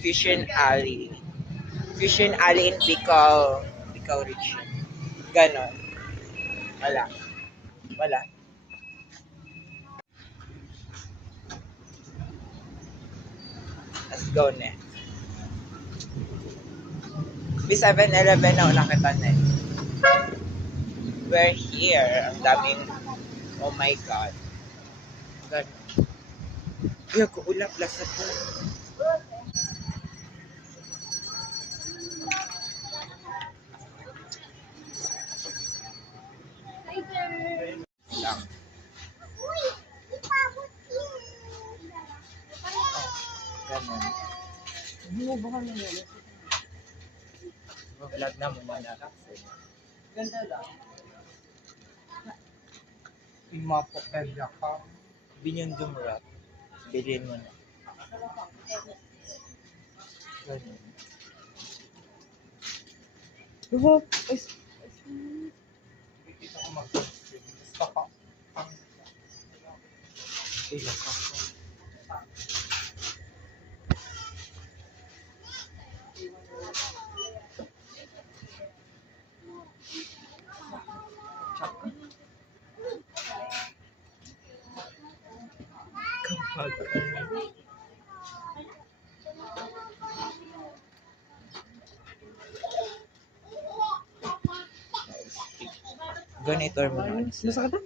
Fusion Alley. Fusion Alley in Bicol region. Ganon. Wala. Wala. Let's go na. May 7-Eleven na nakita na eh. We're here. Ang daming, oh my God. Ganon. Kaya ko ulap lasa po. Lang. Ganon. Hindi mo ba kami yan? Vlog na mo na kasi. Ganda lang. Imapokadya ka. Binyon dumurap. Bilhin mo na. Ganon. Diba? Dito ko mag-stream. Basta ka. Ila ka. Kapag ganito mo na. Masakit na?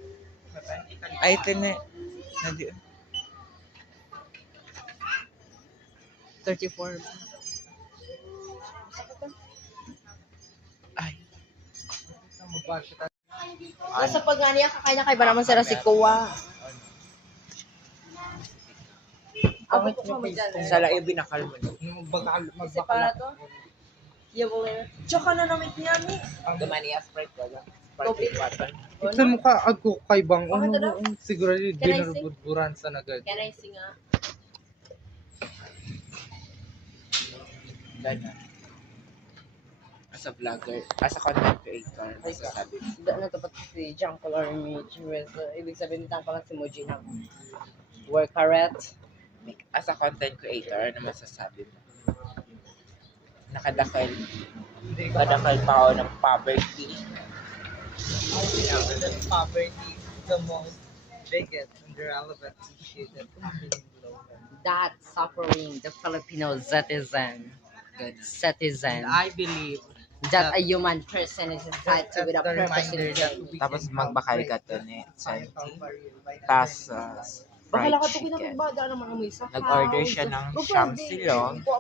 Ay, ito na. Nadi. 34. Ay. Mag-bash tayo. Nasa pag nga niya, kakain na kay ba naman sila si Kuwa? Abot ko mo dyan. Sa layo binakal mo na. Kasi para to. Yung tsaka na namit niya ni. Gamaniya Sprite ko lang. Sparkling water. Ito mo ka ako kay bang Bakit ano? siguro Can I dinurburan sa nagad. Can I sing ah? Ganyan. As a vlogger, as a content creator, masasabi mo. Natapat si Jungle Image with, ibig sabihin nitang ko lang si Moji na work correct. As a content creator, ano masasabi mo? Nakadakal pa ako ng poverty. Poverty is the most biggest and relevant issue that happening in global. That suffering the Filipino citizen. Citizen. And I believe That a human person is entitled with a the purpose in reminder that life. we Tapos can magbakal help ka break to ni the cycle 20. by Tas the fried Bakala ka to chicken. pinapagbaga naman ang isa. Nag-order siya ng siyam silong.